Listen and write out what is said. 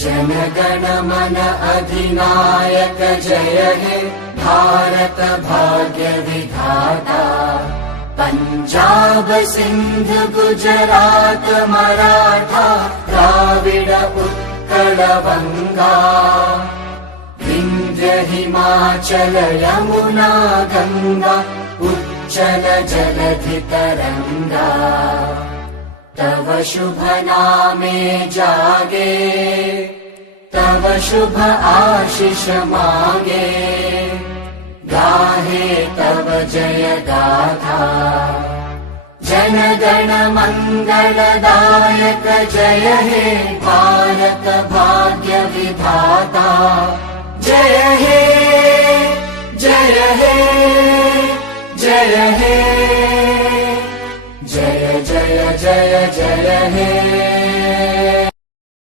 जनगण मन अधिनायक जय हे भारत भाग्य विधाता। पंजाब सिंध गुजरात मराठा द्राविड उत्कल बंगा। विंध्य हिमाचल यमुना गंगा उच्चल जलधि तरंगा। तव शुभ नामे जागे तव शुभ आशीष मांगे। गाहे तव जय गाथा जन गण मंगलदायक जय हे भारत भाग्य विधाता।